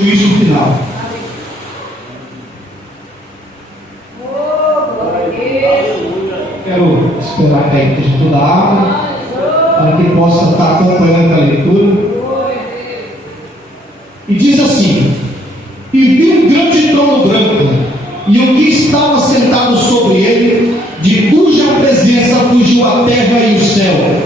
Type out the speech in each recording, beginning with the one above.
juízo final. Quero esperar que a igreja toda abra, para que possa estar acompanhando a leitura. E diz assim: e vi um grande trono branco, e o que estava sentado sobre ele, de cuja presença fugiu a terra e o céu,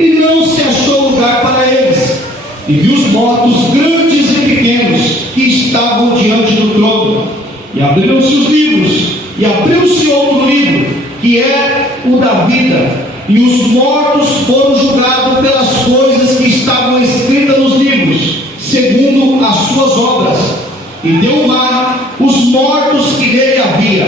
e não se achou lugar para eles. E vi os mortos, grandes e pequenos, que estavam diante do trono, e abriram-se os livros, e abriu-se outro livro, que é o da vida, e os mortos foram julgados pelas coisas que estavam escritas nos livros, segundo as suas obras. E deu o mar os mortos que nele havia,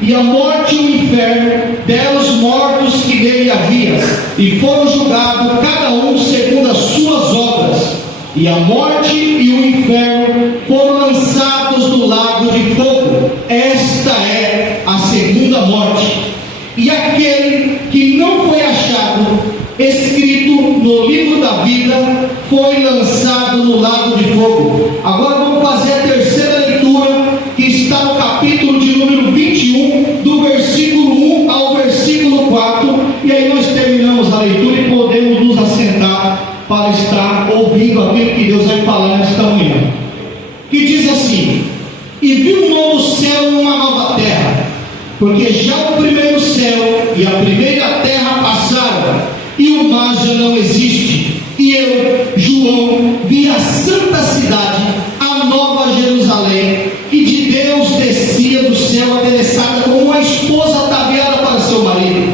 e a morte e o inferno deram os mortos que nele havia, e foram julgados cada um segundo as suas obras. E a morte e o inferno foram lançados no lago de fogo. Esta é a segunda morte. E aquele que não foi achado escrito no livro da vida foi lançado no lago de fogo. Agora vamos fazer a terceira leitura, que está no capítulo de número 21, do versículo 1 ao versículo 4, e aí nós terminamos a leitura e podemos nos assentar para estar ouvindo aquilo que Deus vai falar nesta manhã. Que diz assim: e vi um novo céu e uma nova terra, porque já o primeiro céu e a primeira terra passaram, e o mar já não existe. E eu, João, vi a santa cidade, a nova Jerusalém, que de Deus descia do céu, adereçada como uma esposa ataviada para seu marido.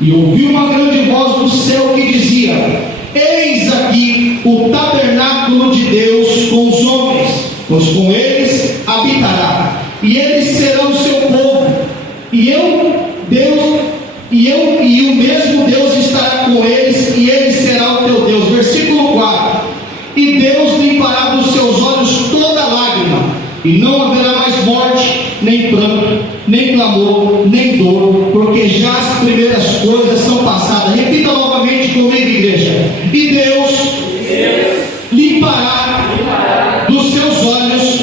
E ouvi uma grande voz do céu que dizia: eis aqui o tabernáculo de Deus com os homens, pois com eles habitará, e eles serão o seu povo, e o mesmo Deus estará com eles, e ele será o teu Deus. Versículo 4: e Deus limpará dos seus olhos toda lágrima, e não haverá mais morte, nem pranto, nem clamor, nem dor, porque já as primeiras coisas são passadas. Repita novamente comigo, igreja: e Deus limpará dos seus olhos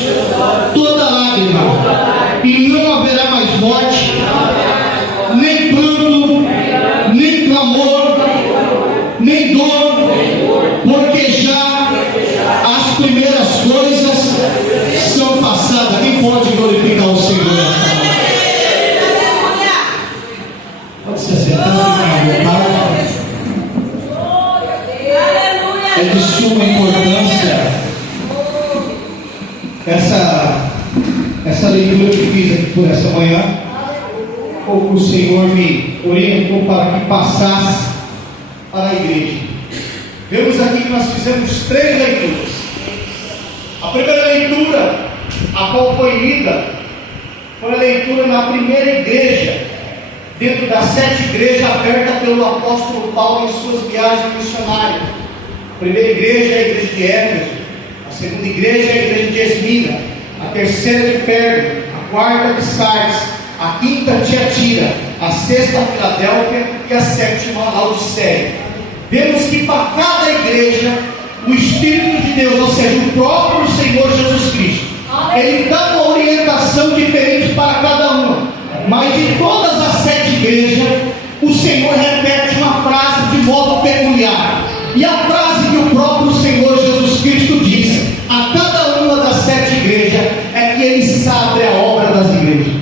toda lágrima, e não haverá mais morte, nem pranto, nem clamor, nem dor, porque já as primeiras coisas são passadas. Quem pode glorificar o Senhor? Pode se assentar, é de suma importância essa leitura que fiz aqui por essa manhã. O Senhor me orientou para que passasse para a igreja. Vemos aqui que nós fizemos 3 leituras. A primeira leitura, a qual foi lida, foi a leitura na primeira igreja, dentro das 7 igrejas abertas pelo apóstolo Paulo em suas viagens missionárias. A primeira igreja é a igreja de Éfeso, a segunda igreja é a igreja de Esmina, a terceira de Pérgamo, a quarta de Sardes, a quinta de Tiatira, a sexta Filadélfia e a sétima Laodiceia. Vemos que para cada igreja o Espírito de Deus, ou seja, o próprio Senhor Jesus Cristo, ele dá uma orientação diferente para cada uma. Mas de todas as 7 igrejas, o Senhor repete uma frase de modo peculiar. E a frase que o próprio Senhor Jesus Cristo diz a cada uma das 7 igrejas é que Ele sabe a obra das igrejas.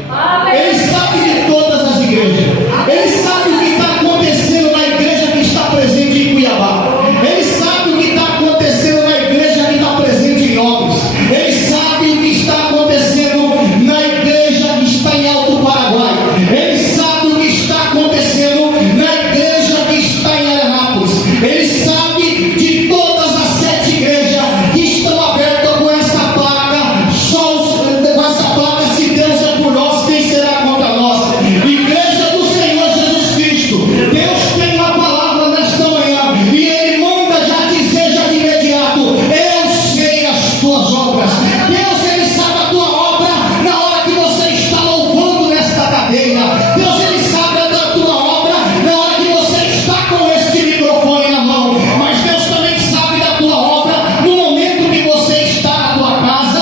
Ele sabe de todas as igrejas. Ele sabe o que está acontecendo na igreja que está presente em Cuiabá. Ele sabe o que está acontecendo na igreja que está presente em Óbidos. Ele sabe o que está acontecendo na igreja que está em Alto Paraguai. Ele sabe o que está acontecendo na igreja que está em Anápolis. Ele sabe de todas as 7 igrejas que estão abertas com essa placa, com essa placa: se Deus é por nós, quem será contra nós? Igreja do Senhor Jesus Cristo, Deus tem uma palavra nesta manhã, e Ele manda já dizer já de imediato: eu sei as tuas obras. Deus, Ele sabe a tua obra na hora que você está louvando nesta cadeira. Deus, Ele sabe da tua obra na hora que você está com este microfone na mão. Mas Deus também sabe da tua obra no momento que você está na tua casa,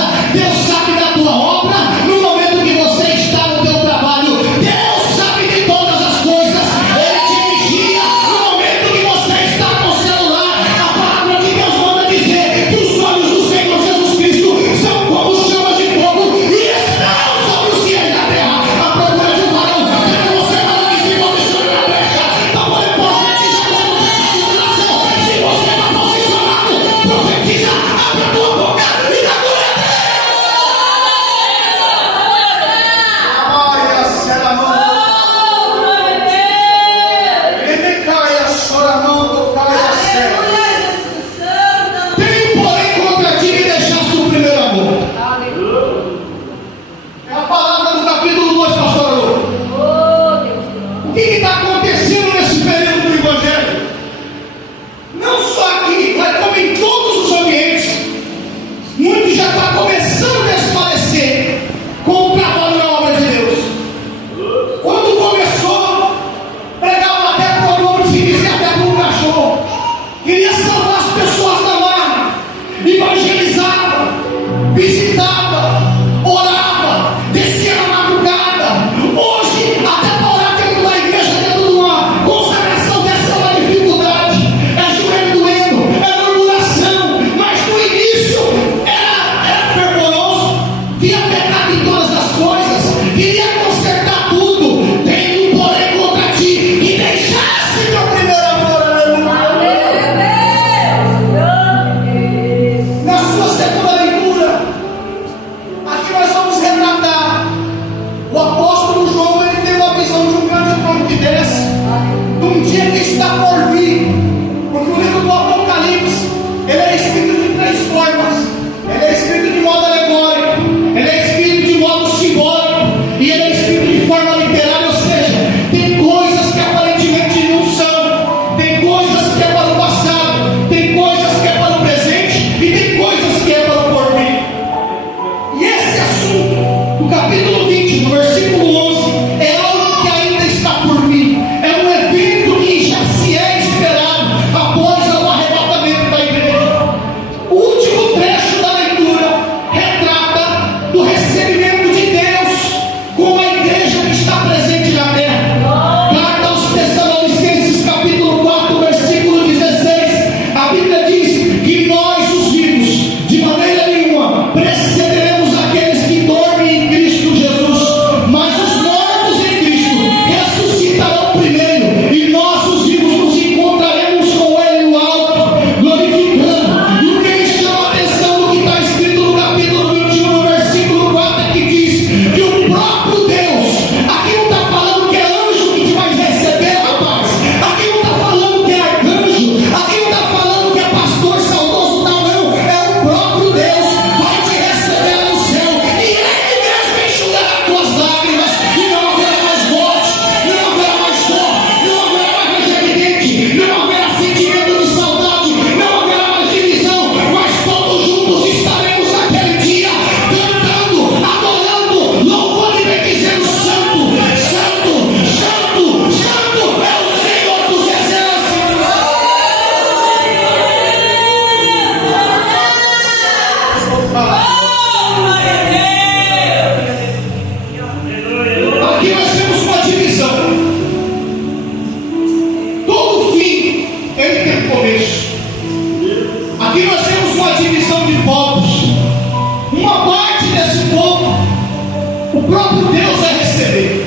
O próprio Deus vai receber.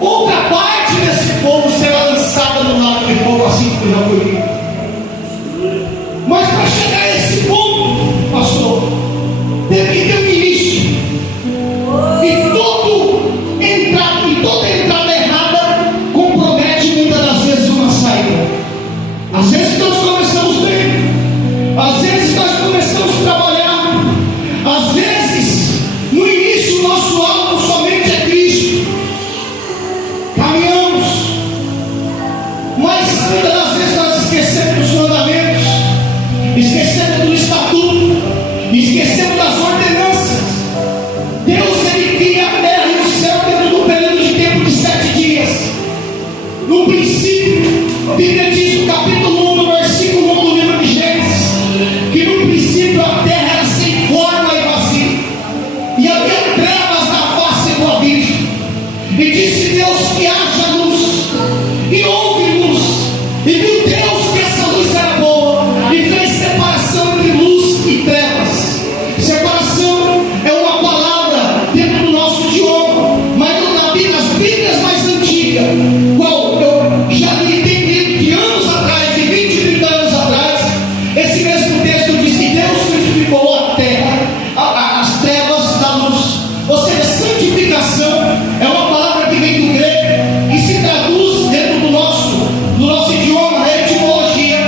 Outra parte desse povo será lançada no lago de fogo, assim como já foi dito. Mas para chegar a esse ponto, pastor, teve que ter um início. E toda entrada errada compromete muitas das vezes uma saída. Às vezes nós começamos bem, às vezes nós começamos a trabalhar, às vezes no início o nosso alvo somente é Cristo. Caminhamos, mas muitas das vezes nós esquecemos dos mandamentos, esquecemos do estatuto, esquecemos das ordenanças. Deus, ele cria a terra e o céu dentro do período de tempo de 7 dias. No princípio, a Bíblia diz no capítulo 1, no versículo 1 do livro de Gênesis, que no princípio a terra era sem forma e vazia, e havia trevas na face do abismo. E disse Deus que haja luz, e houve luz. E viu Deus que essa luz era boa, e fez separação entre luz e trevas. Separação é uma palavra dentro do nosso idioma, mas nas Bíblias mais antigas, qual eu já li, tem lido de anos atrás, de 20, 30 anos atrás, esse mesmo texto diz que Deus santificou a terra, as trevas da luz. Ou seja, santificação é uma palavra que vem do grego e se traduz dentro do nosso idioma, na etimologia,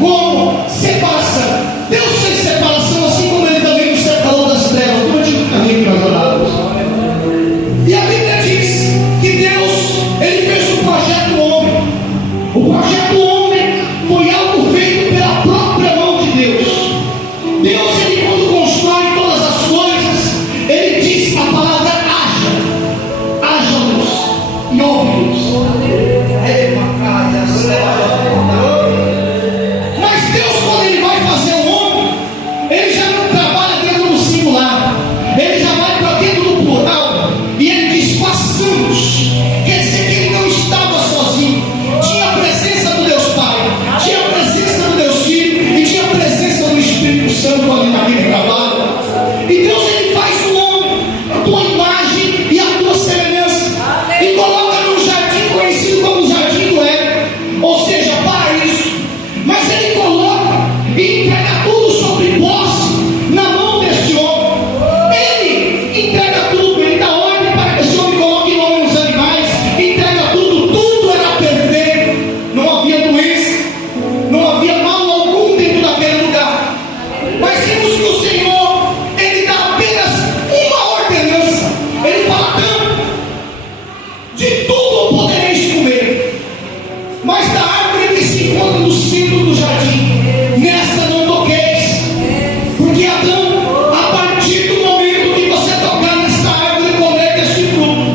como separação. Deus fez separação, assim como ele também nos separou das trevas do Antigo Caminho, meus amados. E a Bíblia diz que Deus, ele fez o projeto homem. O projeto homem foi algo feito pela própria mão de Deus. Deus, ele quando constrói todas as coisas, ele diz a palavra haja luz, e houve luz. Mas Deus, quando ele vai fazer o homem, ele já não trabalha dentro do singular, ele já vai para dentro do plural, e ele diz façamos. Quer dizer que ele não estava sozinho, tinha a presença do Deus Pai, tinha a presença do Deus Filho, e tinha a presença do Espírito Santo ali naquele trabalho. E Deus, ele faz o homem a tua imagem e a tua semelhança, e coloca num jardim conhecido como Jardim do Éden, ou seja, paraíso. Mas ele coloca e entrega tudo sobre posse na mão deste homem. Ele entrega tudo, ele dá ordem para que esse homem coloque nome nos animais, entrega tudo, tudo era perfeito, não havia doença, não havia mal algum dentro daquele lugar. Mas vimos que o Senhor, ele dá apenas uma ordenança. Ele fala: não, de tudo podereis comer, mas da árvore que se encontra no centro do jardim, nessa não toqueis. Porque Adão, a partir do momento que você tocar nessa árvore e comer deste fruto,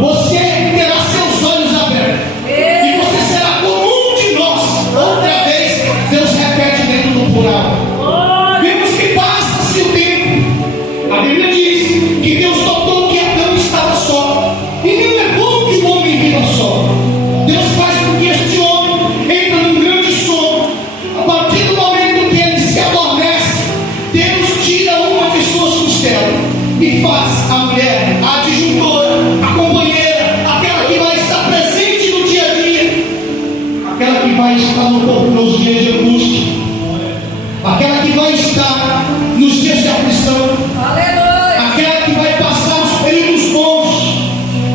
você terá seus olhos abertos, e você será como um de nós. Outra vez, Deus repete dentro do plural. Vemos que passa-se o tempo. A Bíblia diz que Deus notou que Adão estava só, e não é bom que o homem viva só. Deus faz com que este homem entre num grande sono. A partir do momento que ele se adormece, Deus tira uma de suas costelas e faz a mulher, a adjuntora, a companheira, aquela que vai estar presente no dia a dia, aquela que vai estar nos dias de angústia, aquela que vai estar nos dias de aflição, aquela que vai passar os períodos bons,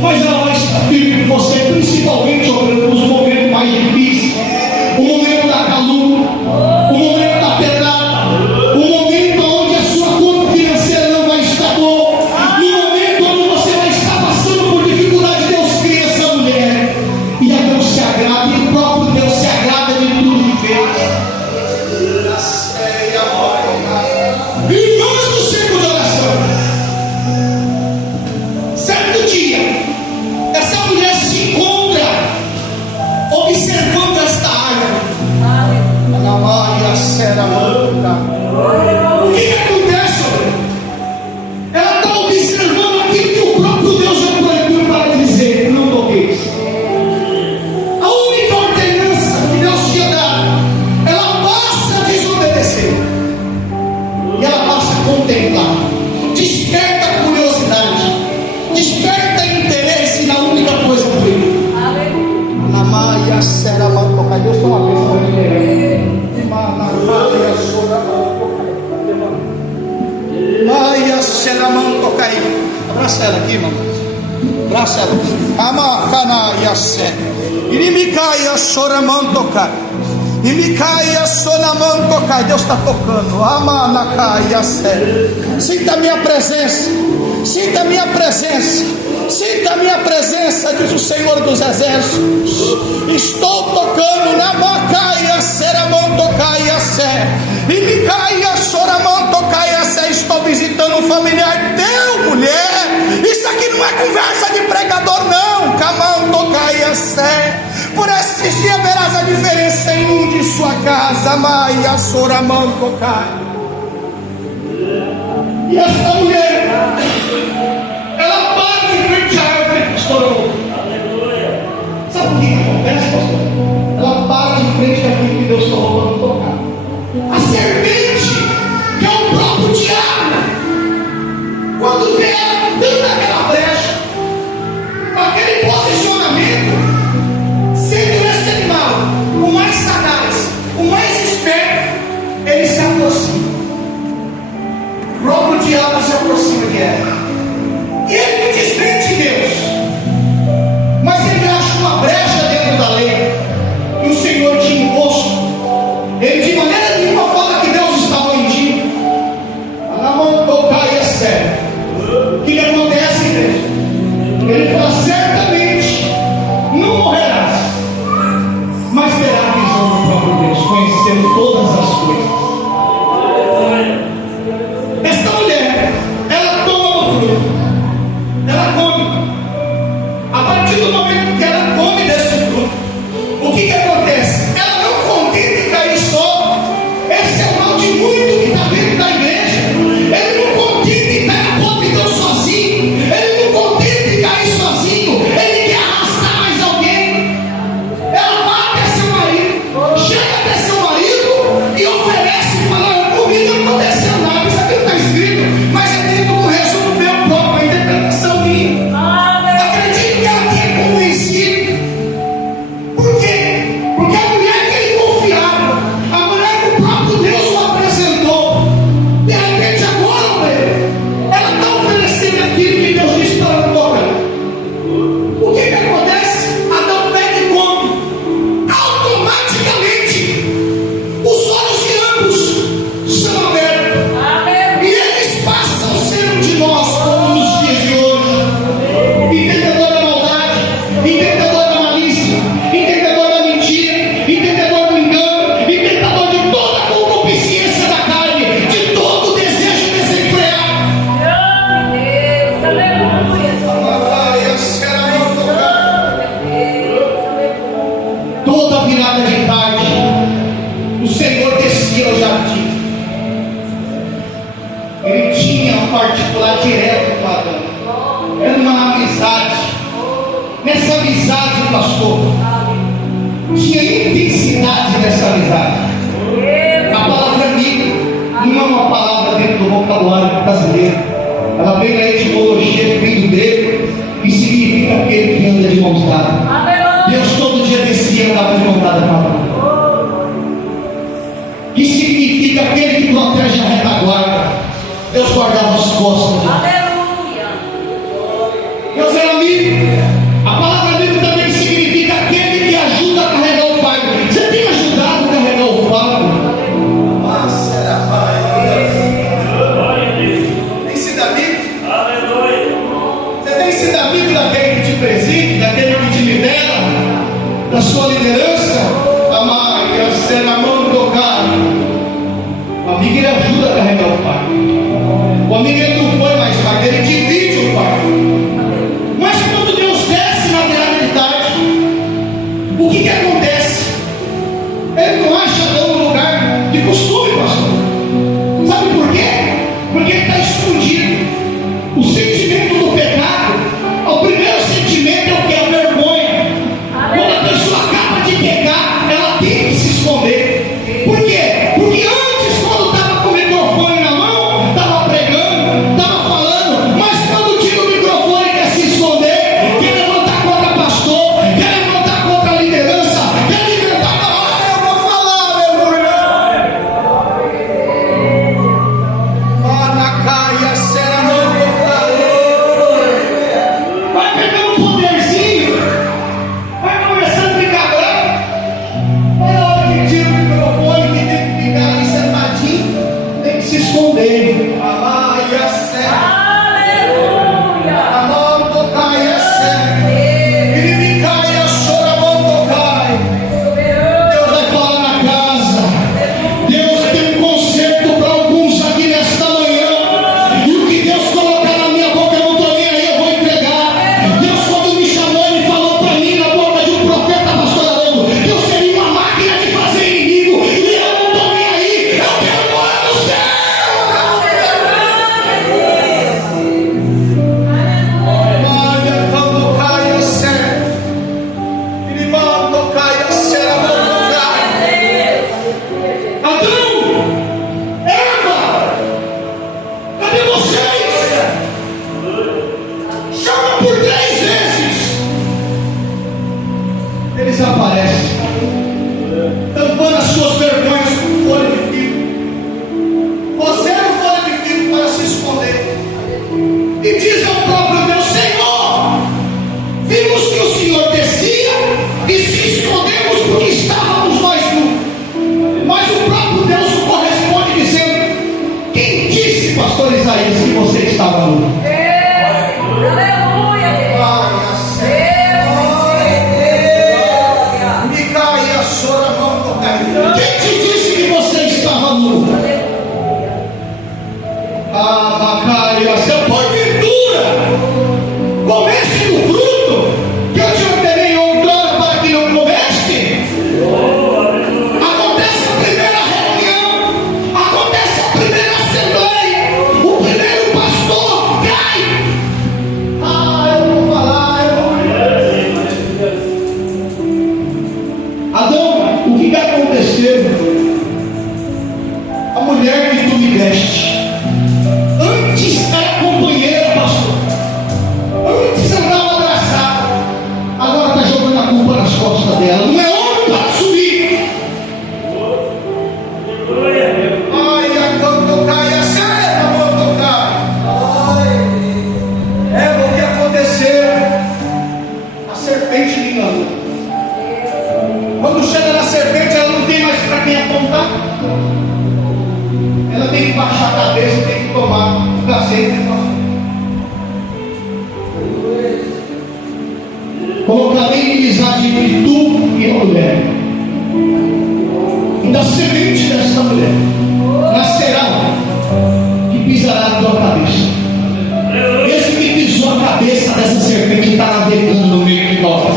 mas ela vai estar firme com você, principalmente nos momentos mais difíceis, o momento da calúnia, o momento da pedrada, o momento onde a sua conta financeira não vai estar boa, no momento onde você vai estar passando Maia Seramantokai. Deus tem uma bênção diferente. Maia Seramantokai. Abraça ela aqui, irmão. Abraça ela. Amakanaia Sé. Inimikaia Soramantokai. Imicaia Sonamantokai. Deus está tocando. Amanakaia Sé. Sinta a minha presença. Sinta a minha presença. Sinta a minha presença, diz o Senhor dos Exércitos. Estou tocando na Macaia Seramantocaia Sé. Imicaia Soramantocaia Sé. Estou visitando um familiar teu, mulher. Isso aqui não é conversa de pregador, não. Camantocaia Sé. Por esses dias verás a diferença em um de sua casa. Maia Soramantocaia. E essa mulher, ela para de frente à árvore que estourou. Sabe o que acontece, pastor? Ela para de frente àquilo que Deus falou para não tocar. A serpente, que é o próprio diabo, quando vê ela dando aquela brecha, com aquele posicionamento, sendo esse animal o mais sagaz, o mais esperto, ele se aproxima. O próprio diabo se aproxima de ela. E ele não desmente Deus, mas ele acha uma brecha dentro da lei que o Senhor tinha imposto. Ele de maneira nenhuma fala que Deus estava mentindo. A mão tocar é sério. O que acontece, igreja? Ele fala: certamente não morrerás, mas terá a visão do próprio Deus, conhecendo todas as coisas. Esta mulher, ela toma o fruto, ela come. A partir do momento que ela come desse fruto, o que acontece? Ela não contenta em cair só. Esse é o mal de muito que está dentro da igreja. Ele não contenta em cair na podridão sozinho. Ele não contenta em cair sozinho. Ele quer arrastar mais alguém. Ela vai até seu marido, chega até seu marido e oferece e fala: comigo não aconteceu nada. Isso aqui não está escrito, mas é dentro do resumo meu próprio, a interpretação minha. Acredito que ela tinha convencido. Por quê? Porque a mulher que ele confiava, a mulher que o próprio Deus o apresentou, de repente agora, ela está oferecendo aquilo que Deus disse para ela tocar. O que acontece? Adão pega e come. Automaticamente, os olhos de ambos são abertos. E eles passam a ser um de nós, como nos dias de hoje. Entendedor da maldade, entendedor da malícia, entendedor da mentira, entendedor do engano, entendedor de toda a concupiscência da carne, de todo o desejo desenfreado. Toda virada de tarde, o Senhor descia ao jardim. Ele tinha um particular direto com Adão. Era uma amizade. Nessa amizade, pastor, tinha intensidade nessa amizade. A palavra amigo não é uma palavra dentro do vocabulário brasileiro. Ela vem da etimologia que vem do grego e significa aquele que anda de mãos dadas. Deus todo dia descia e andava de mãos dadas com Adão. Que significa aquele que protege a retaguarda. Deus guardava as costas. Deus era amigo. A palavra amigo também significa aquele que ajuda a carregar o fardo. Você tem ajudado a carregar o fardo? Tem sido amigo? Você tem sido amigo daquele que te preside, daquele que te lidera, da sua liderança? Amar, ser na mão do tocar. O amigo ele ajuda a carregar o fardo. O amigo ele não põe estava nu. Quem te disse que você estava nu? Macaia, se porventura comeste do fruto que eu te ordenei outrora para que não comeste, acontece a primeira reunião, acontece a primeira assembleia, o primeiro pastor cai. Eu vou falar, Adão, o que vai acontecer? A mulher que tu me deste, antes era companheira, pastor, antes andava abraçada, agora está jogando a culpa nas costas dela. Não é homem para subir. A cantocar e a serra vou tocar. O que aconteceu? A serpente me enganou. Quando chega na serpente, ela não tem mais para quem apontar. Ela tem que baixar a cabeça, tem que tomar o cacete. Colocarei inimizade entre tu e a mulher, e da semente desta mulher nascerá que pisará a tua cabeça. Esse que pisou a cabeça dessa serpente está navegando no meio de nós.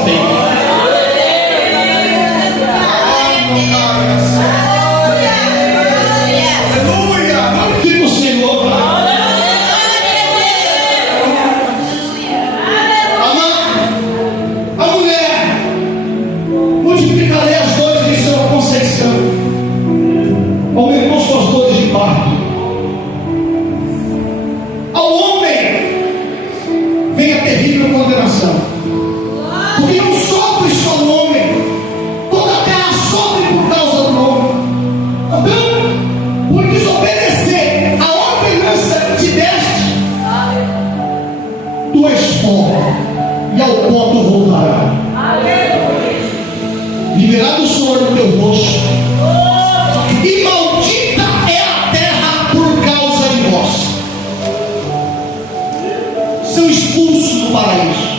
Porque não sofre só o homem, toda a terra sofre por causa do homem. Então, por desobedecer a ordenança que te deste, tu és pó, e ao pó tu voltará. Viverá do suor do teu rosto, e maldita é a terra por causa de vós. São expulsos do paraíso.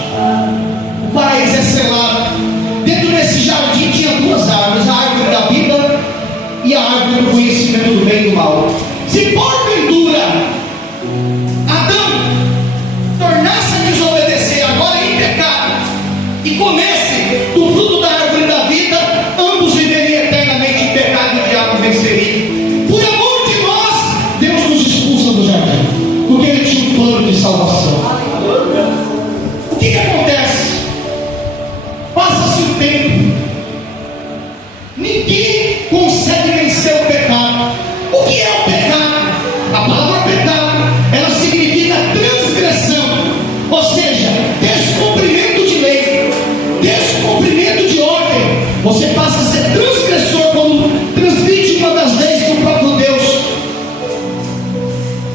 O paraíso é selado. Dentro desse jardim tinha duas árvores: a árvore da vida e a árvore do conhecimento do bem e do mal. Se porventura Adão tornasse a desobedecer agora em pecado e comesse do fruto da árvore da vida, ambos viveriam eternamente em pecado e o diabo venceria. Por amor de nós, Deus nos expulsa do jardim, porque Ele tinha um plano de salvação. O que acontece? Passa-se o tempo, ninguém consegue vencer o pecado. O que é o pecado? A palavra pecado, ela significa transgressão, ou seja, descumprimento de lei, descumprimento de ordem. Você passa a ser transgressor quando transgride uma das leis do próprio Deus.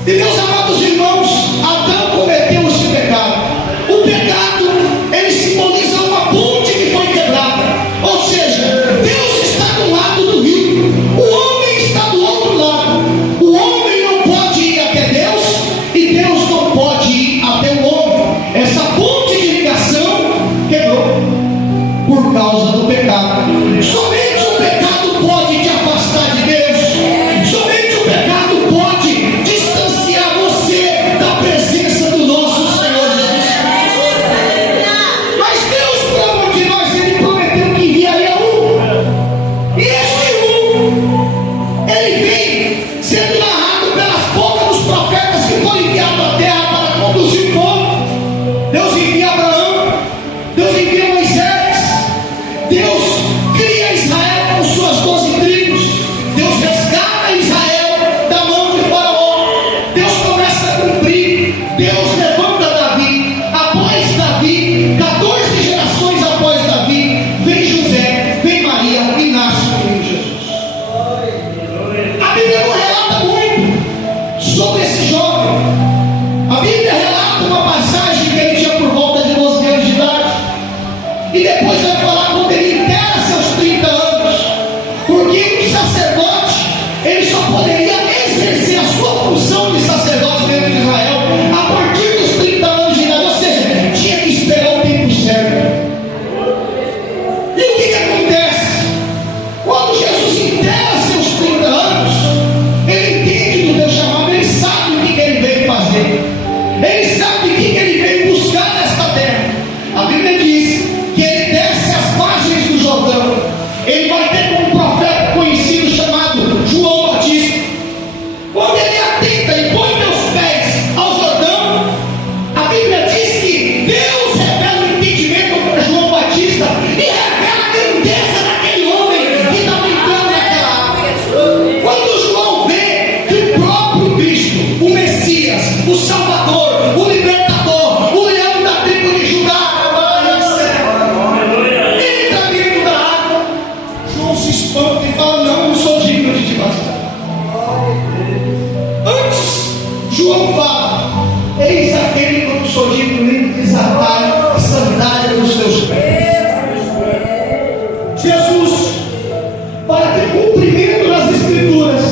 E meus amados irmãos, Adão cometeu esse pecado. O pecado, ele simboliza uma ponte que foi quebrada, ou seja, Deus está do lado do rio, o homem está do outro lado. O homem não pode ir até Deus e Deus não pode ir até o homem. Essa ponte de ligação quebrou por causa do pecado. Somente o pecado pode te afastar de Deus. Somente o pecado pode distanciar você da presença do nosso Senhor Jesus. Mas Deus, por amor de nós, Ele prometeu que enviaria um. E este um, ele vem sendo narrado pelas bocas dos profetas que foram enviados à terra para conduzir o povo. Deus envia Abraão, Deus envia Moisés, Deus cria Israel com suas 12 tribos, Deus resgata Israel da mão de Faraó, Deus começa a cumprir, Deus levanta Davi. Após Davi, 14 gerações após Davi, vem José, vem Maria e nasce o menino Jesus. A Bíblia não relata muito sobre esse jovem. A Bíblia relata uma passagem que ele tinha por volta de 12 anos de idade, e depois vai falar quando ele inteira seus 30 anos, porque um sacerdote, ele só poderia exercer a sua função de sacerdote dentro de Israel Salvador, o Libertador, o leão da tribo de Judá. Entra dentro da água. João se espanta e fala: não sou digno de te batizar. Antes, João fala: eis aquele que eu sou digno de desatar a sandália dos teus pés. Jesus, para ter cumprimento das Escrituras,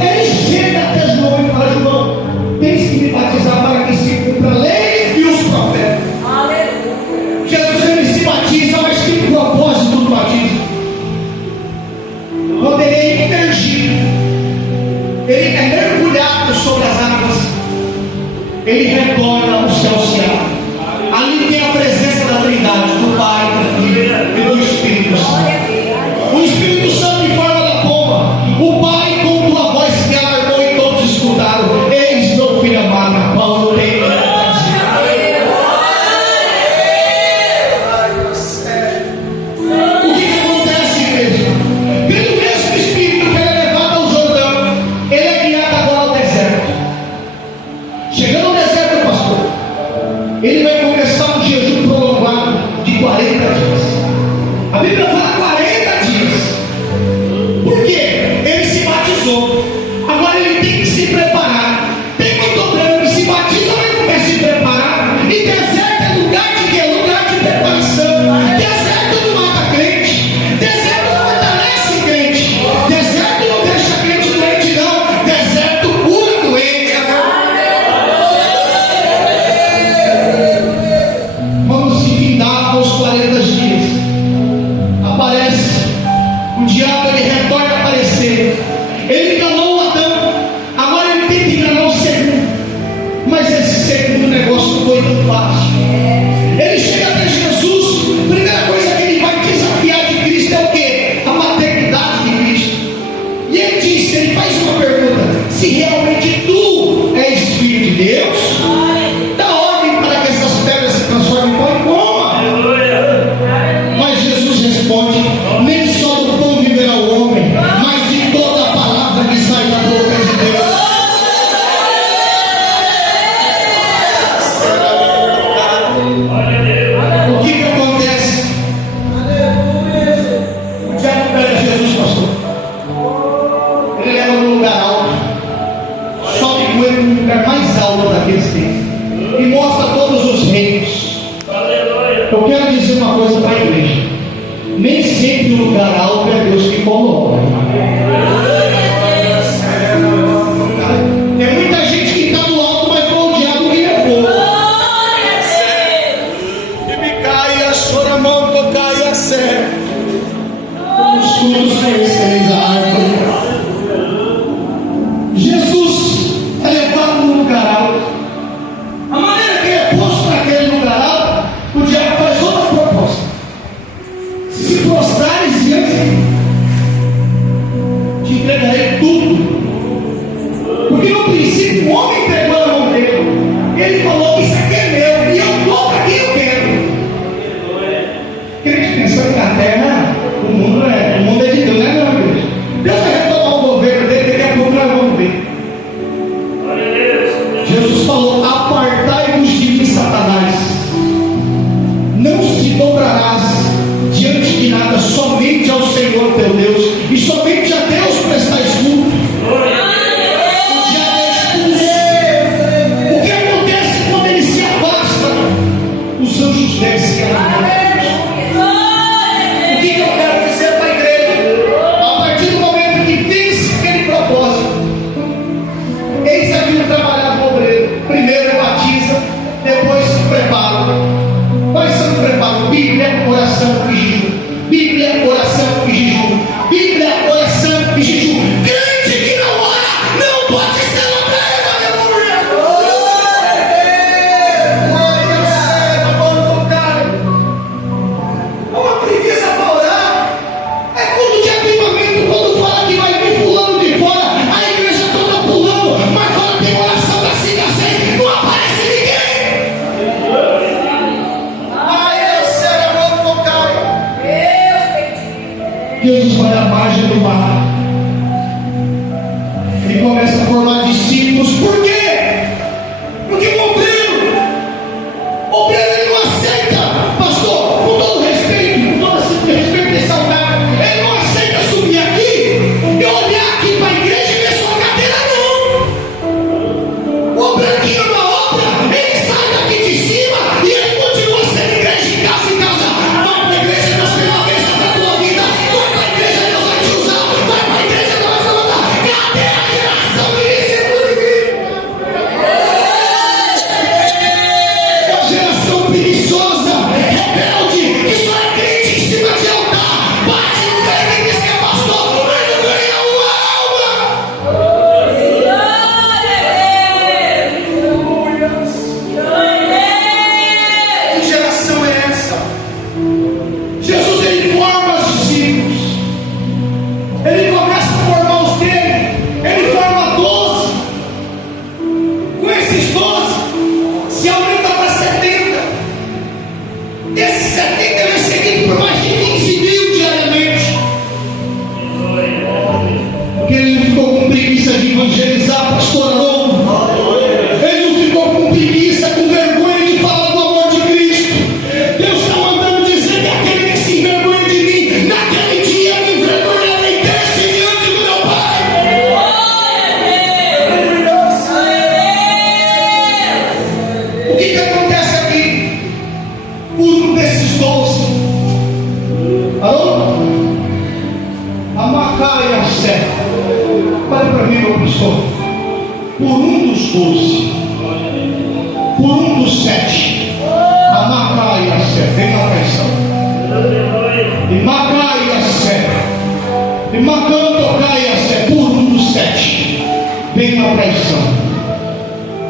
ele chega até João e fala: João, tens que me batizar para que se cumpra a lei e os profetas. Aleluia. Jesus, ele se batiza, mas que propósito do batismo? Quando ele é imergido, ele é mergulhado sobre as águas, ele retorna ao céu se abre. Ali tem a presença da Trindade, do Pai, do Filho e do Espírito Santo. O Espírito Santo em forma da pomba, o Pai com tua voz que alarmou e todos escutaram: eis meu filho amado, a qual eu tenho prazer. O que acontece, igreja? Pelo mesmo Espírito que ele é levado ao Jordão, ele é guiado agora ao deserto. Chegando ao deserto, pastor, ele vai começar um jejum prolongado de 40 dias. A Bíblia fala 40 dias. Por quê? Ele se batizou. Agora ele tem que se preparar. Tem muito grande que se batiza, mas não quer se preparar. E deserto é lugar de quê? Lugar de preparação. Deserto não mata crente. Deserto não fortalece crente. Deserto não deixa crente doente, não. Deserto cura doente. Vamos se findar aos 40 dias. Aparece o diabo, ele retorna a aparecer. Ele enganou o Adão, agora ele tenta enganar o segundo, mas esse segundo negócio foi tão fácil. Ele chega até Jesus, a primeira coisa que ele vai desafiar de Cristo é o quê? A maternidade de Cristo. E ele diz, ele faz uma pergunta: se realmente tu és filho de Deus, dá ordem para que essas pedras se transformem em pão e coma. Mas Jesus responde: nem só do pão viverá o homem, mas de toda a palavra que sai da boca de Deus. O que acontece? O diabo pega Jesus, pastor. Ele leva no lugar alto, sobe com ele no lugar mais alto daqueles tempos e mostra todos os reinos. Eu quero dizer uma coisa para a igreja: nem sempre o lugar alto é Deus que coloca. Tem muita gente que está no alto, mas foi o diabo que levou. E me cai a choramão, tocai a serra. Os cultos conhecereis a árvore. Jesus é levado no lugar alto. A maneira que ele é posto naquele lugar alto, o diabo faz outra proposta: se prostrares diante de mim, te entregarei tudo. Porque no princípio o homem entregou na mão dele. Ele falou: isso aqui é meu, e eu dou para quem eu quero. Crente pensando que na terra o mundo é de Deus, não é não, igreja. Deus vai retomar o governo dele, daqui a pouco nós vamos ver. Jesus falou: apartai-vos de mim, Satanás. Não se dobrarás diante de nada, somente ao Senhor teu Deus, e somente a Deus prestais culto. O diabo é expulso. O que acontece quando ele se afasta? Os anjos descem a mão. O que eu quero dizer para a igreja? A partir do momento que vence aquele propósito, eis aqui o trabalhar do obreiro. Primeiro batiza, depois se prepara. Quais são os preparos? Bíblia, oração e jejum. Bíblia, oração e jejum. Bíblia, oração e jejum. Crente que não ora não pode ser obreiro, aleluia! Glória ao céu, agora tocar. Uma preguiça para orar. É culto de avivamento. Quando fala que vai vir fulano de fora, a igreja toda pulando. Mas quando tem oração da CICAC, não aparece ninguém. Jesus vai à margem do mar. Ele começa a formar discípulos. Por quê?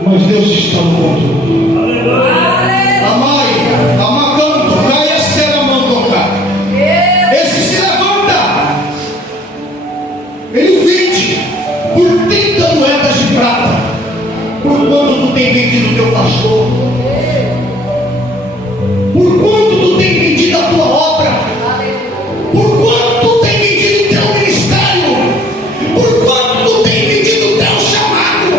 mas Deus está no controle. Amai, amacão, tocar e a cena mão tocar. Esse se levanta, ele vende por 30 moedas de prata. Por quanto tu tem vendido teu pastor? Por quanto tu tem vendido a tua obra? Por quanto tu tem vendido o teu ministério? Por quanto tu tem vendido o teu chamado?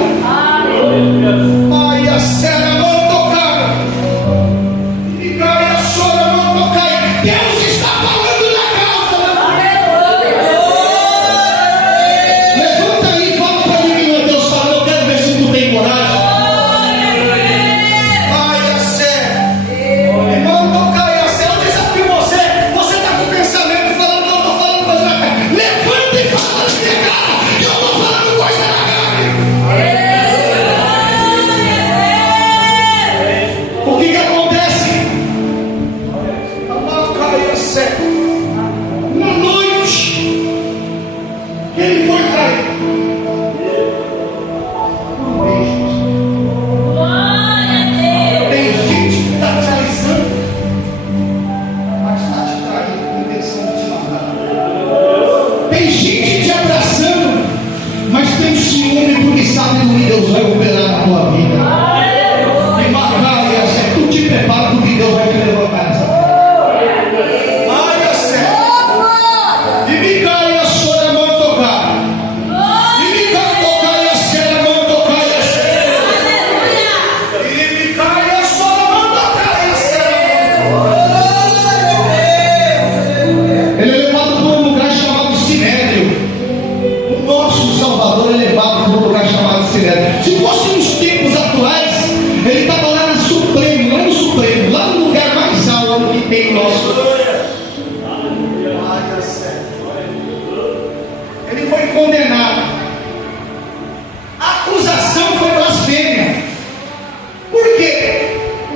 Ai, a cena não tocar. E cai a chora não tocar. Deus está falando na causa. Levanta aí e fala para mim, meu Deus, fala, eu quero ver se tu tem coragem. Ai, a cena. Irmão, tocar e a cena, eu desafio você. Você está com o pensamento falando, não, estou falando coisa na carne. Levanta e fala na minha cara, que eu estou falando coisa na carne. O que acontece? Na noite, ele foi traído. Tem gente que está te alisando, mas está te traindo com intenção de te matar. Tem gente te abraçando, mas tem ciúme porque sabe que Deus vai operar na tua vida. E matar e assim, tu te prepara porque Deus vai te levantar nessa vida. Ai, a cena. E me cai a sua mão tocar. E me cai tocar e a cena mão tocar e a cena. E me cai a sua mão tocar e a cena. Ele é levado para um lugar chamado Sinédrio. O nosso Salvador é levado para um lugar chamado Sinédrio. Se fosse nos tempos atuais, ele estava lá no Supremo, lá no Supremo, lá no lugar mais alto que tem o nosso. Ele foi condenado. A acusação foi blasfêmia. Por quê?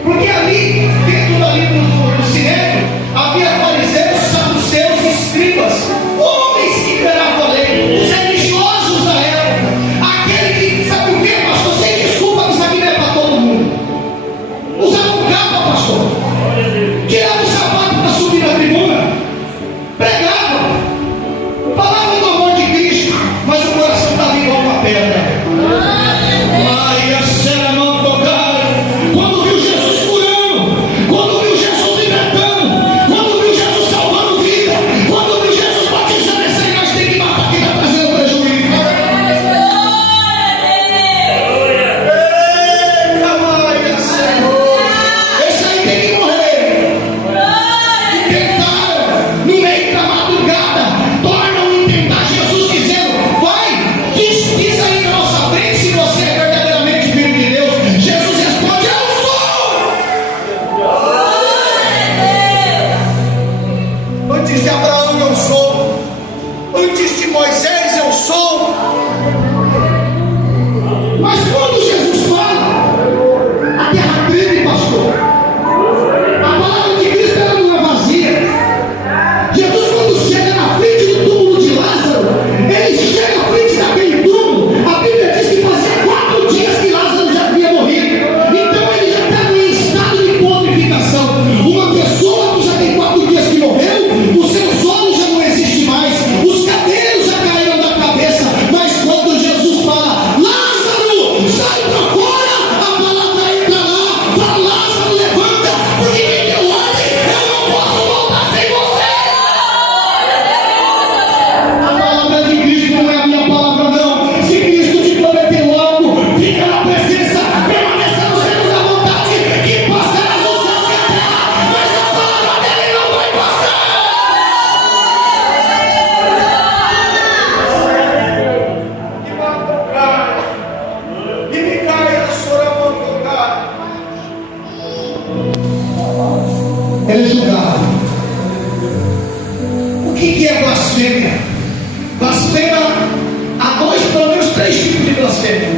Porque ali, dentro ali do Sinédrio, havia fariseus, saduceus e escribas, homens que esperavam a lei, os religiosos da época, aquele que, sabe o que, pastor? Sem desculpa, que isso aqui não é para todo mundo. Usavam capa, pastor. Tiravam o sapato para subir na tribuna. Pregavam. Falavam do amor de Cristo, mas o coração estava igual uma pedra. Ai, a cena não tocar. Quando viu Jesus curando, quando viu Jesus libertando, quando viu Jesus salvando vida, quando viu Jesus batizando, essa aí nós temos que matar quem está trazendo prejuízo. Esse aí tem que morrer. E tentaram no meio da madrugada, tornam a tentar Jesus, dizendo: vai, diz aí na nossa frente se você é verdadeiramente filho de Deus. Jesus responde: eu sou. Antes de Abraão eu sou, antes de Moisés eu sou. Mas quando Jesus fala, a terra treme, pastor. A palavra de Cristo ela não é vazia. Jesus, quando chega na frente do túmulo de Lázaro, ele chega à frente daquele túmulo. A Bíblia diz que fazia 4 dias que Lázaro já havia morrido. Então ele já estava em estado de purificação. Uma pessoa que já tem 4 dias que morreu, o seu sono já não existe mais, os cabelos já caíram da cabeça. Mas quando Jesus fala: Lázaro, sai para fora, a palavra entra lá, fala: Lázaro, levanta, porque quem deu ordem, eu não posso voltar sem você. A palavra de Cristo não é a minha palavra, não. Se Cristo te prometeu algo, fica na presença, permaneça no centro da vontade, que passarás os céus e a terra, mas a palavra dele não vai passar. E vai tocar, e me cai a sua mão tocar. Ele é julgado. O que é blasfêmia? Blasfêmia, há pelo menos 3 tipos de blasfêmia.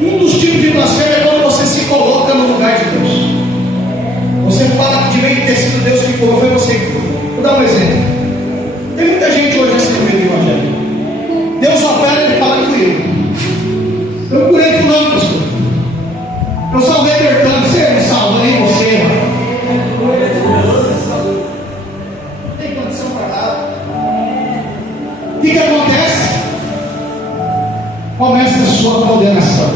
Um dos tipos de blasfêmia é quando você se coloca no lugar de Deus. Você fala que devia ter sido Deus que curou, foi você que curou. Vou dar um exemplo. Tem muita gente hoje assim no meio do evangelho. Deus opera e ele fala que fui eu. Eu curei fulano, pastor. Eu salvei Bertano, você não salva nem você. Não tem condição para nada. O que acontece? Começa a sua condenação.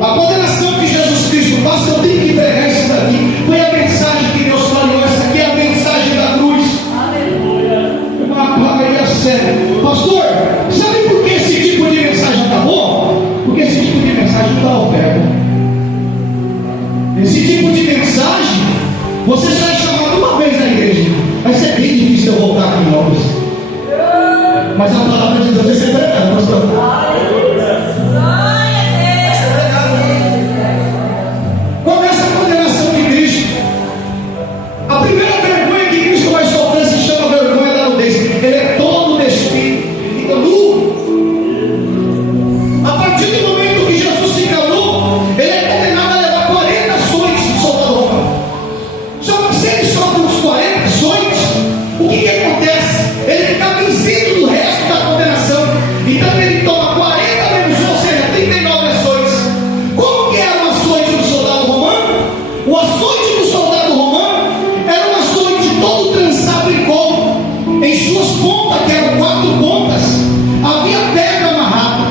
A condenação que Jesus Cristo passa, eu tenho que pregar isso daqui. Foi a mensagem que Deus falou. Essa aqui é a mensagem da cruz. Aleluia. Sério. Pastor, sabe por que esse tipo de mensagem acabou? Porque esse tipo de mensagem não dá oferta. Esse tipo de mensagem, você só é chamado uma vez na igreja. Vai ser bem difícil eu voltar aqui em obras. Mas a palavra de Deus é sempre pregada, pastor. Começa a condenação de Cristo. A primeira vergonha que Cristo vai sofrer se chama vergonha da nudez. Ele é todo despido, ele fica nu. A partir do momento que Jesus fica nu, ele é condenado a levar 40 açoites de soldado romano. Só que se ele sofre uns 40 açoites, o que acontece? Ele fica vencido do resto da condenação. Então ele toma 40 menos 1, ou seja, 39 açoites. Como que era o açoite do soldado romano? O açoite do soldado romano era um açoite todo trançado em couro. Em suas pontas, que eram 4 pontas, havia pedra amarrada,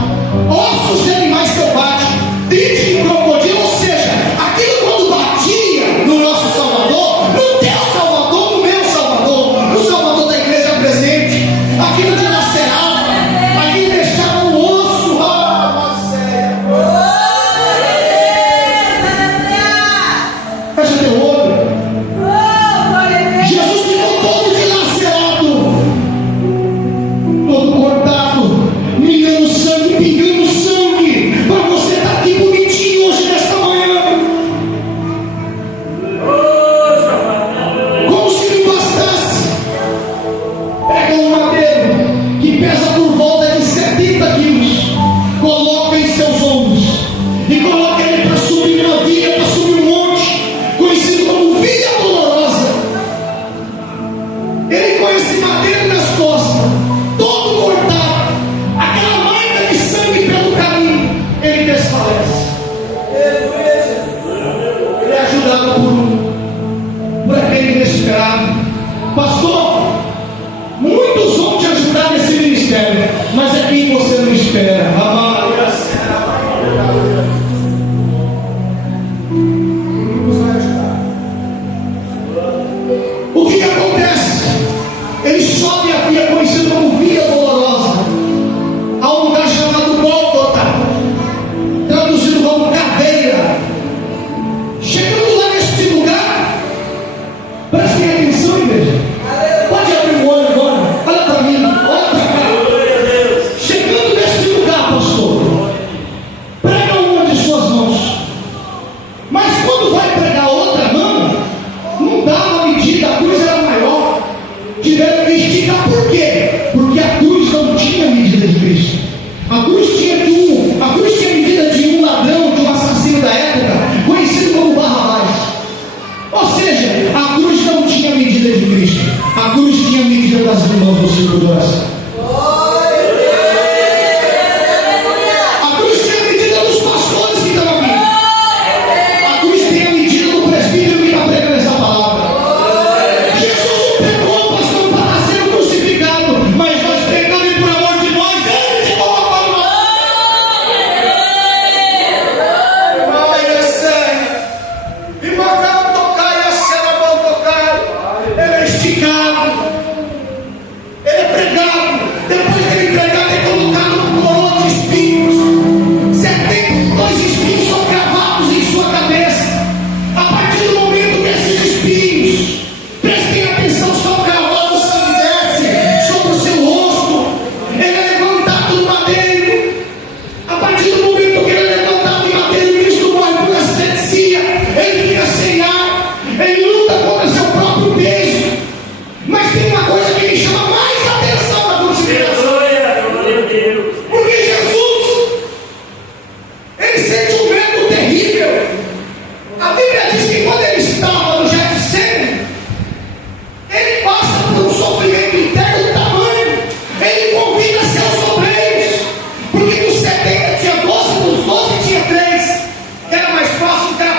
ossos de animais selváticos, dente de crocodilo, ou seja, aquilo quando batia no nosso Salvador, no teu Salvador, no meu Salvador, no Salvador da igreja presente, aquilo dilacerava, aquilo deixava o osso, fecha teu olho. Jesus ficou todo dilacerado, todo cortado, milhando sangue, pingando sangue, para você estar aqui bonitinho hoje nesta manhã. Como se não bastasse, pega um madeiro que pesa por volta de 70 quilos, coloca em seus ombros e coloca ele para subir uma via, para subir um monte, conhecido como Via Dolorosa. Ele com esse madeiro nas costas, todo cortado, aquela marca de sangue pelo caminho, ele desfalece. Ele é ajudado por aquele inesperado. Pastor, muitos vão te ajudar nesse ministério, mas é quem você não espera. O que acontece? Ele sobe a via conhecida como Via Dolorosa, a um lugar chamado Gólgota, traduzido como caveira. Chegando lá neste lugar, prestem atenção, igreja.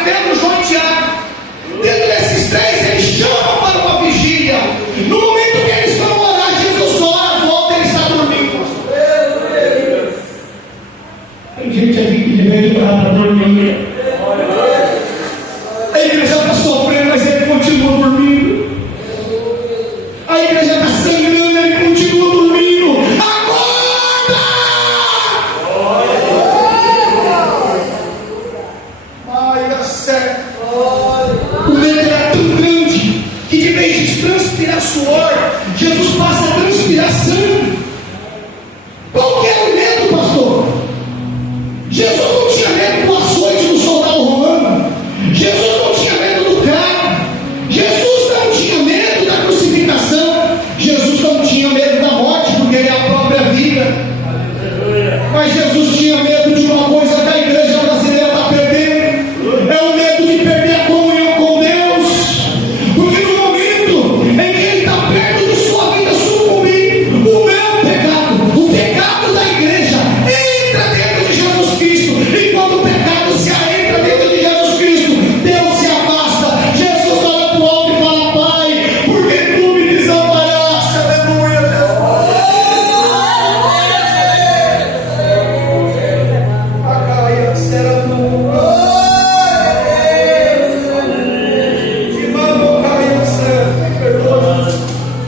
Pedro, João e Tiago. Dentro desses três, eles chamam para uma vigília. No momento que eles vão orar, Jesus ora, volta, ele está dormindo. Tem gente aqui que de vez em quando está dormindo. A igreja está sofrendo, mas ele continua dormindo. A igreja está sangrando, ele continua dormindo. Acorda! Ai, dá certo. O medo era tão grande que de vez de transpirar suor, Jesus passa a transpirar sangue. Qual que era o medo, pastor? Jesus não tinha medo do açoite do soldado romano. Jesus não tinha medo do carro. Jesus não tinha medo da crucificação. Jesus não tinha medo da morte, porque ele é a própria vida. Mas Jesus tinha medo de uma coisa que a igreja brasileira está perdendo. É o medo de perder a comunhão com Deus. Porque no momento em que ele está perto de sua vida sucumbir, o meu pecado, o pecado da igreja, entra dentro de Jesus Cristo. E quando o pecado se entra dentro de Jesus Cristo, Deus se afasta. Jesus olha para o alto e fala: Pai, por que tu me desamparaste? Aleluia.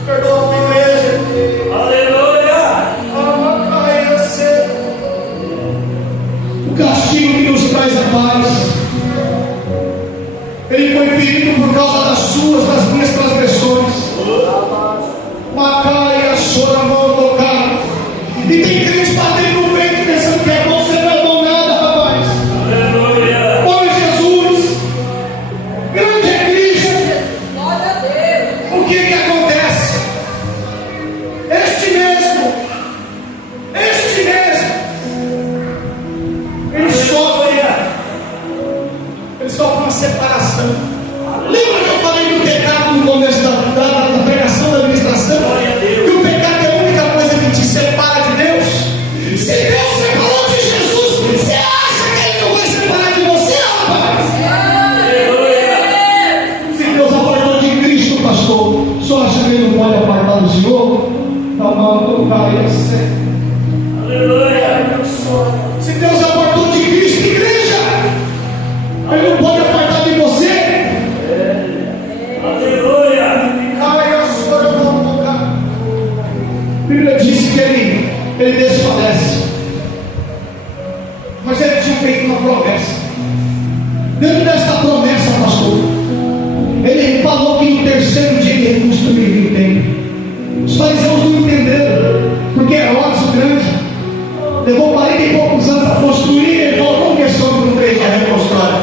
Perdoa a igreja. O castigo que nos traz a paz, ele foi ferido por causa das suas, das minhas transgressões. Macaia, chora, mão, tocar. E tem crente batendo no peito pensando que é bom, você não é bom nada, rapaz. Oi, Jesus. Grande é Cristo. O que acontece? Este mesmo, ele sofre uma separação. Lembra que eu falei do pecado no começo da pregação da administração? Que o pecado é a única coisa que te separa de Deus. Se Deus separou de Jesus, você acha que ele não vai separar de você, rapaz? Se Deus apartou de Cristo, pastor, só acha que ele não pode apartar do Senhor? Tá mal, não cai, é certo. Se Deus apartou de Cristo, igreja, ele não pode apartar de você. A Bíblia diz que ele desfalece. Mas ele tinha feito uma promessa. Dentro desta promessa, pastor, ele falou que no terceiro dia ele reconstruiria o templo. Os fariseus não entenderam, porque Herodes o Grande levou 40 e poucos anos para construir. Ele falou: como que é sobre um 3 dias reconstrói?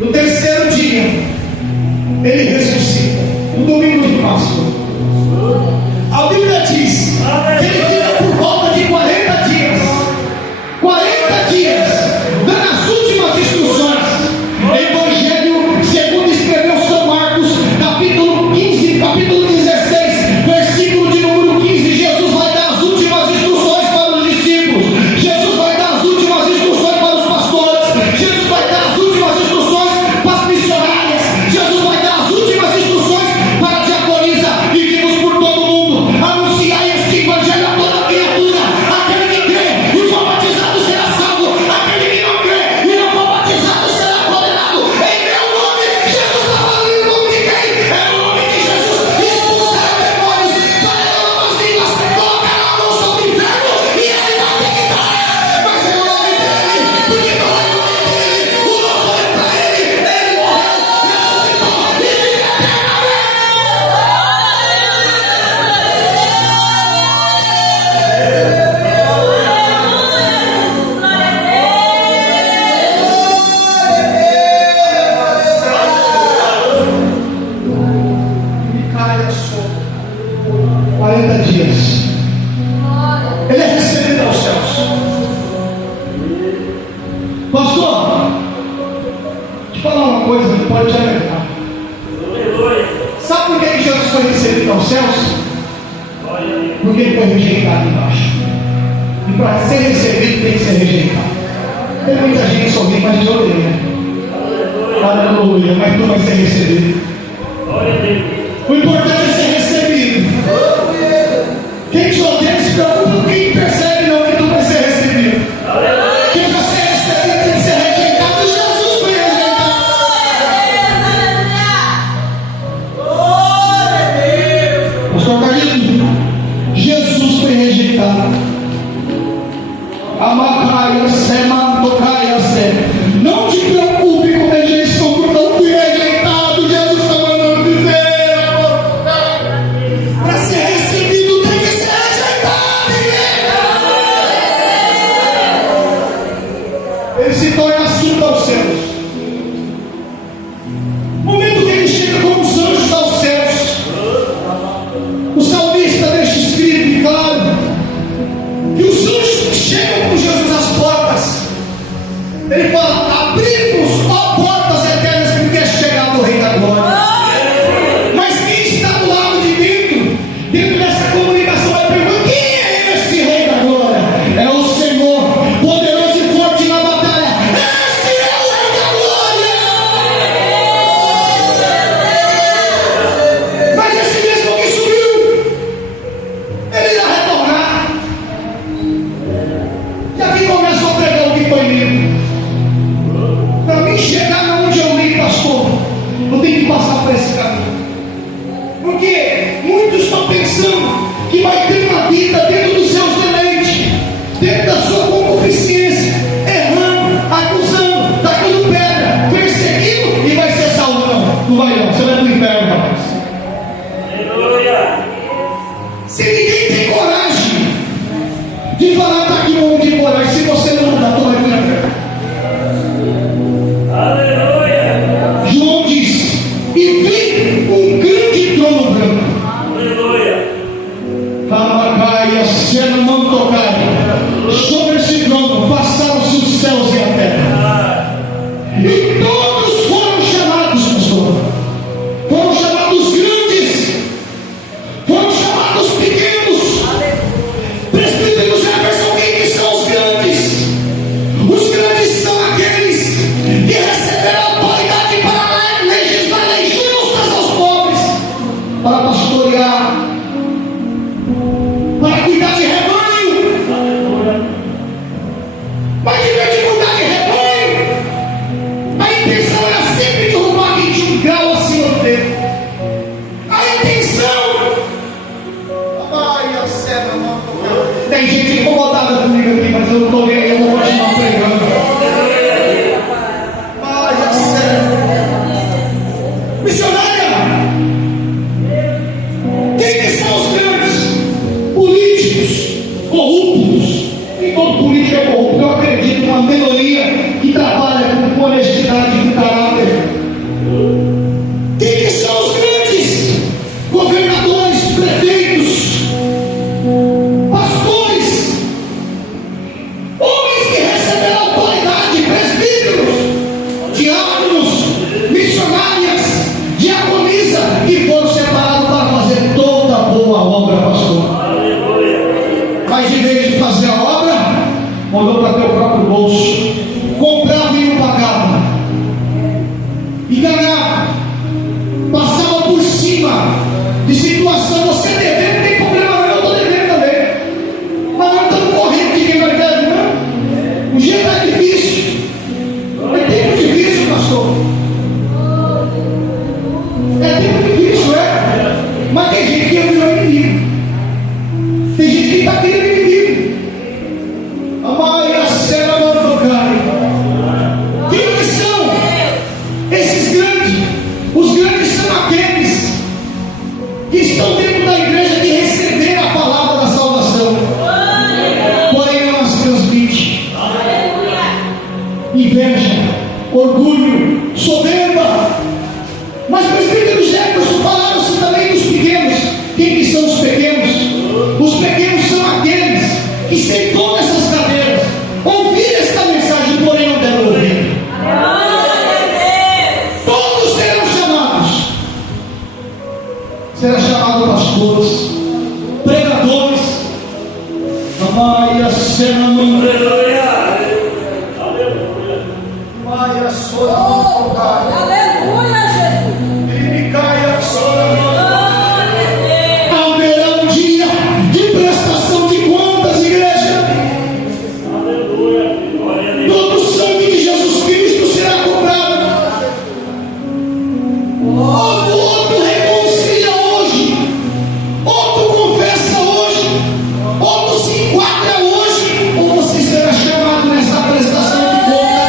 No terceiro dia, ele ressuscita. No domingo de Páscoa. A Bíblia diz que ele fica por volta de 40 dias. 40 dias, dando as últimas instruções. Evangelho segundo escreveu São Marcos, capítulo 15, capítulo 16, versículo de número 15. Jesus vai dar as últimas instruções para os discípulos. Jesus vai dar as últimas instruções para os pastores. Jesus vai dar as últimas instruções para as missionárias. Jesus vai dar as últimas instruções para a diaconisa. E diz por todo mundo: anunciai este evangelho a toda criatura. Aquele que crê e for batizado será salvo. Aquele que não crê e não for batizado será condenado. Em meu nome, Jesus está falando em nome de quem? É no nome de Jesus. Expulsará demônios, fará novas línguas, colocará a mão sobre o inferno e ele vai ter que estar. Mas é o nome dele, porque não é o nome dele. O novo é para ele. Ele morreu, ressuscitou e vive eternamente. Caia sobre 40 dias. Ele é recebido aos céus. Pastor, deixa eu falar uma coisa que pode te alertar. Sabe por que Jesus foi recebido aos céus? Porque ele foi rejeitado embaixo. E para ser recebido tem que ser rejeitado. Tem muita gente sorrindo, mas de orelha. Aleluia, mas tu vai ser recebido. O importante é ser recebido. Quem te odeia se preocupa, quem percebe não que tu vai ser recebido. Quem vai ser recebido tem que ser rejeitado. Jesus foi rejeitado. Pastor Carlinhos, Jesus foi rejeitado. Amacaia, semantocaia, não te preocupe com rejeição, porque eu fui rejeitado. Jesus está mandando dizer: para ser recebido tem que ser rejeitado. Ele se torna assunto aos céus. No momento que ele chega com os anjos aos céus, o salmista deixa escrito e claro que os anjos que chegam com Jesus às portas, ele fala: abrimos, ó portas eternas, porque é chegado o Rei da Glória. Mas quem está do lado de dentro dessa comunicação, vai perguntar: quem é esse Rei da Glória? É o Senhor, poderoso e forte na batalha. Esse é o Rei da Glória. Mas esse mesmo que subiu, ele irá retornar. E aqui começou a pregar o que foi lido. Para mim chegar onde eu li, pastor, eu tenho que passar por esse caminho. Porque muitos estão pensando que vai ter uma vida dentro dos seus deleites, dentro da sua concupiscência, errando, acusando, tacando pedra, perseguindo e vai ser salvo. Não vai não, você vai para o inferno, rapaz. Se ninguém tem coragem de falar, está aqui um monte de coragem, se você não mudar, tu vai para o inferno. João diz: e vi um grande trono branco. Camacaia, sendo mantocaia. Sobre esse trono passaram-se os céus e a terra. E todos foram chamados, pastor. Foram chamados grandes, foram chamados pequenos. Presbíteros Jefferson, quem que são os grandes? Os grandes são aqueles que receberam autoridade para legislar leis justas aos pobres, para pastorear, para cuidar de rebanho. Mas em vez de cuidar de rebanho, a intenção era sempre derrubar quem tinha um grau acima dele. A intenção. Tem gente incomodada comigo aqui, mas eu não estou vendo, eu vou continuar pregando. Missionária, quem que são os grandes? Políticos corruptos. Nem todo político é corrupto. Eu acredito numa minoria que trabalha com honestidade e com caráter. Quem que são os grandes? Governadores, prefeitos, pastores, homens que receberam autoridade, presbíteros, diáconos, missionárias, diaconisa, que foram separados para fazer toda a boa obra, pastor. Mas em vez de fazer a obra, mandou para teu próprio bolso, comprava e não pagava, enganava, passava por cima de situação. Você devendo, não tem problema não, eu estou devendo também, mas não estamos correndo de quem vai deve, não. O jeito é difícil, é tempo difícil, pastor. É tempo difícil, é? Mas tem gente que virou inimigo. Tem gente que está querendo inimigo. Amaia, cena, mantocaia. Quem que são esses grandes? Os grandes são aqueles que estão dentro da igreja, que receberam a palavra da salvação, porém não as transmite. Inveja, orgulho, soberba. Maia Sora, Aleluia, Jesus. ele caia Sora. Haverá um dia de prestação de contas, igreja. Todo o sangue de Jesus Cristo será cobrado. Ou tu reconcilia hoje, ou tu confessa hoje, ou tu se enquadra hoje, ou você será chamado nessa prestação de contas.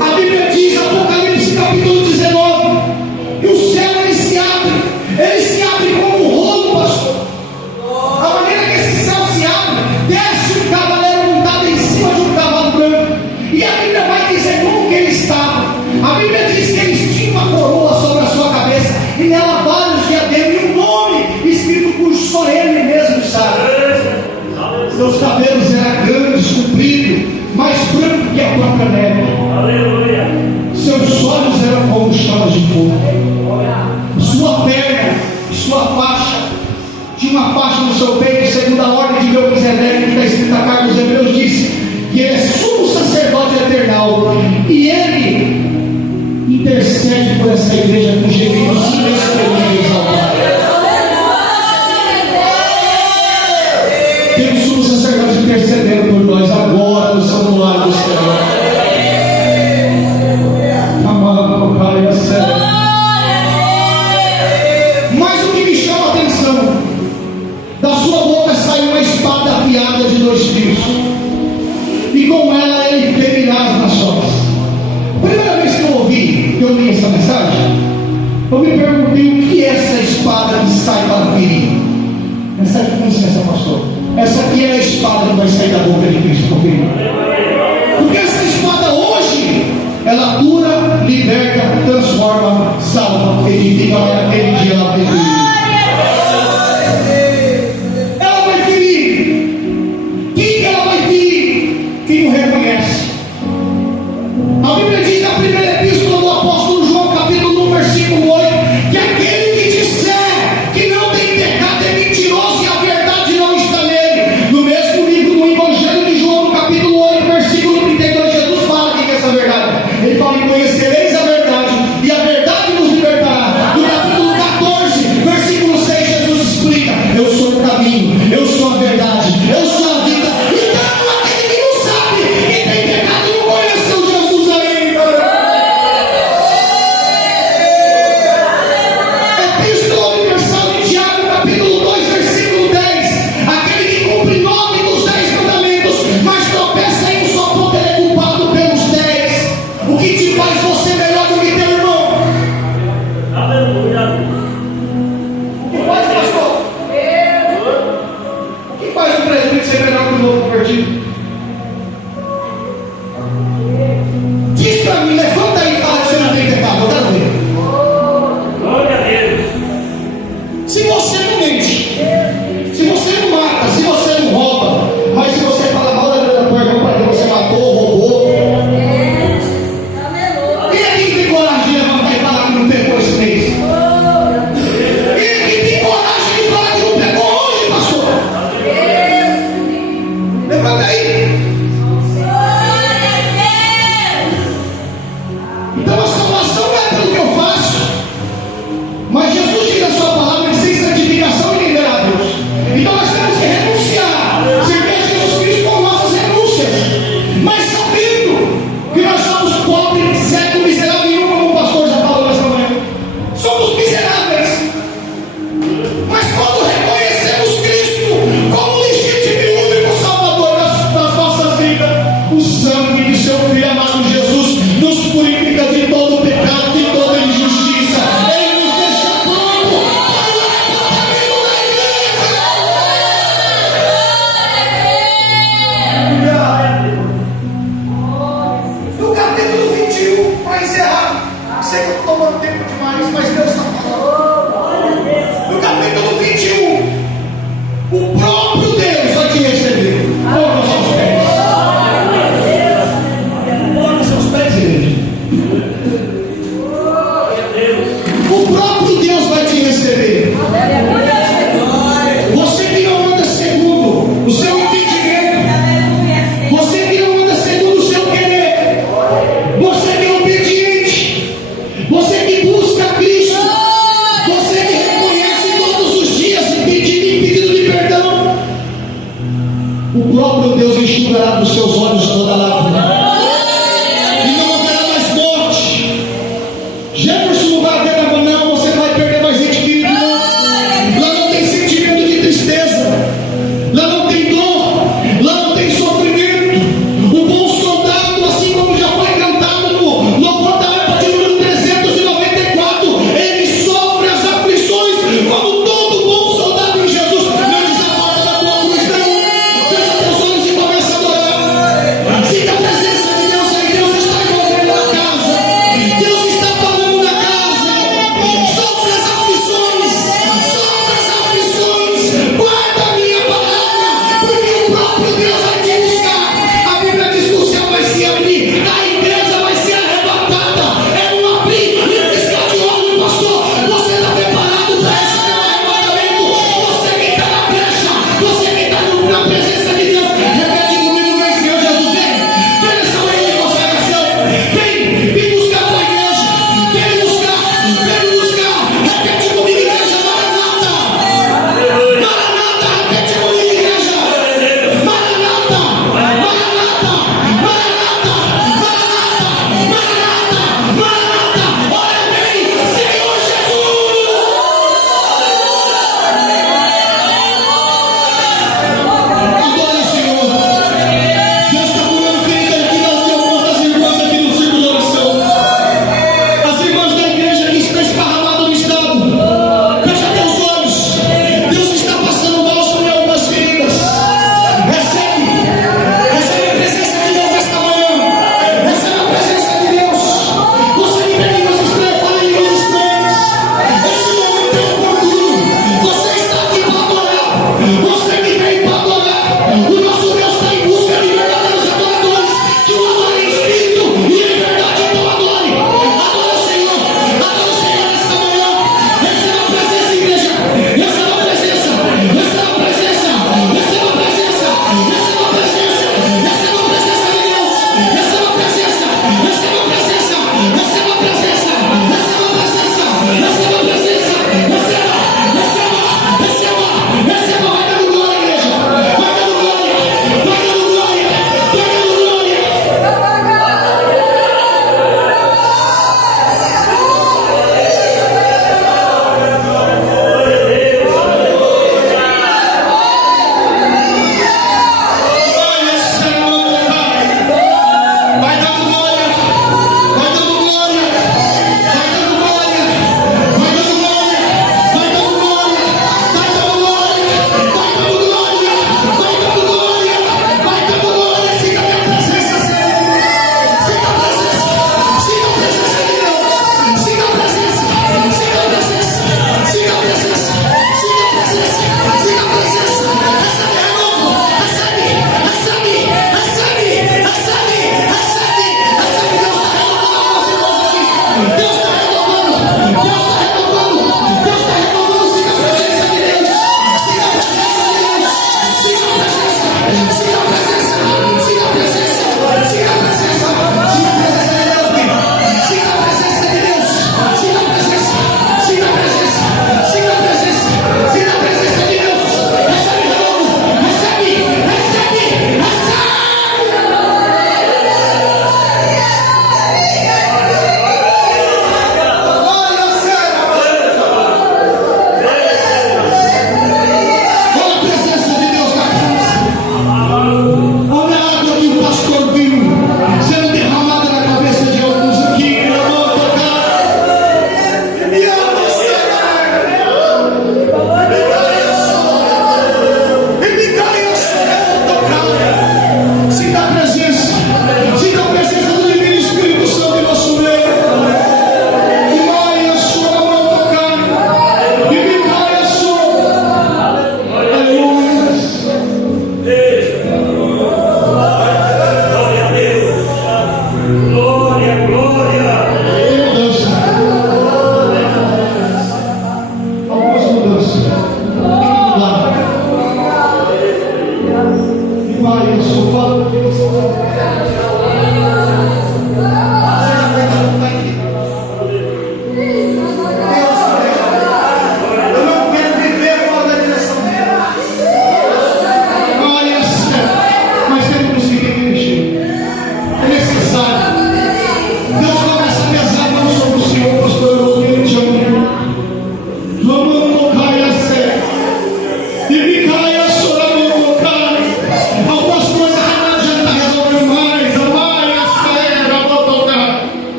A Bíblia diz, Apocalipse capítulo 19, que o céu ele se abre como um rolo, pastor. A maneira que esse céu se abre, desce um cavaleiro montado em cima de um cavalo branco, e a Bíblia vai dizer como que ele estava. A Bíblia diz que ele tinha uma coroa sobre a sua cabeça, e nela vários diademas, e um nome escrito por só ele mesmo sabe. Seus cabelos eram grandes, compridos, mais brancos que a própria neve. Seus olhos eram como chamas de fogo. Sua perna, sua faixa, tinha uma faixa no seu peito, segundo a ordem de Melquisedeque, que está escrito na carta dos Hebreus, diz que ele é sumo sacerdote eternal, e ele intercede por essa igreja com gemidos inexprimíveis ao Pai. Tem um sumo sacerdote intercedendo por nós agora no santuário do Senhor. Amado Pai, mas o que me chama a atenção, da sua boca saiu uma espada afiada de 2 fios, e com ela ele ferirá as nações. Primeira vez que eu li essa mensagem, eu me perguntei o que é essa espada que sai para ferir. Essa aqui, com licença, pastor, essa aqui é a espada que vai sair da boca de Cristo para ferir. Porque essa espada hoje, ela cura, liberta, transforma, salva, edifica, mas naquele dia ela vai ferir. Ela vai ferir. Quem que ela vai ferir? Quem o reconhece. A Bíblia diz na primeira epístola do apóstolo João, capítulo 1, versículo 8, que aquele que disser que não tem pecado é mentiroso e a verdade não está nele. No mesmo livro do Evangelho de João, no capítulo 8, versículo 32, Jesus fala que é essa verdade. Ele fala: e conhecereis a verdade, e a verdade nos libertará. No capítulo 14, versículo 6, Jesus explica: eu sou o caminho, eu sou a verdade, eu sou a vida. Então aquele que não sabe que tem pecado não conheceu Jesus ainda. Epístola Universal de Tiago, capítulo 2, versículo 10: aquele que cumpre 9 dos 10 mandamentos, mas tropeça em um só ponto, ele é culpado pelos 10. O que te faz você melhor do que teu irmão? O que faz, pastor? O que faz o presbítero ser melhor que o novo convertido? Diz para mim, levanta aí e fala que você não tem pecado, eu quero ver. Se você não mente, se você não mata, se você não rouba, mas se você fala mal da tua irmã para que você matou, roubou, quem é que tem coragem de levantar e falar que não pegou esse mês? Quem é que tem coragem de falar que não pegou hoje, pastor? Levanta aí. Então a salvação não é pelo que eu faço, mas Jesus diz na sua palavra que sem santificação ninguém verá a Deus. Então nós temos que renunciar, servir a Jesus Cristo com nossas renúncias, mas sabendo que nós somos pobres, cegos, miseráveis, e como o pastor já falou nessa manhã, somos miseráveis. Mas quando reconhecemos Cristo como legítimo e único Salvador das nossas vidas, o sangue de seu Filho amado Jesus nos purifica de todo pecado, de toda injustiça. Ele nos deixa pronto para o arrebatamento da igreja. No capítulo 21, para encerrar, sei que eu estou tomando tempo demais, mas Deus está falando. No capítulo 21, o próprio Deus vai te receber. Coloca os seus pés. Coloca os seus pés, igreja.